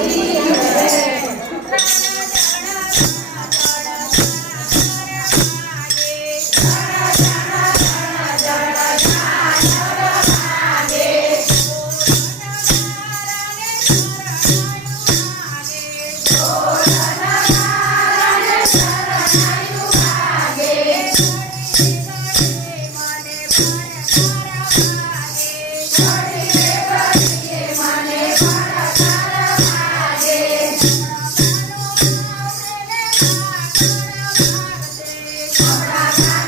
ahí. Thanks.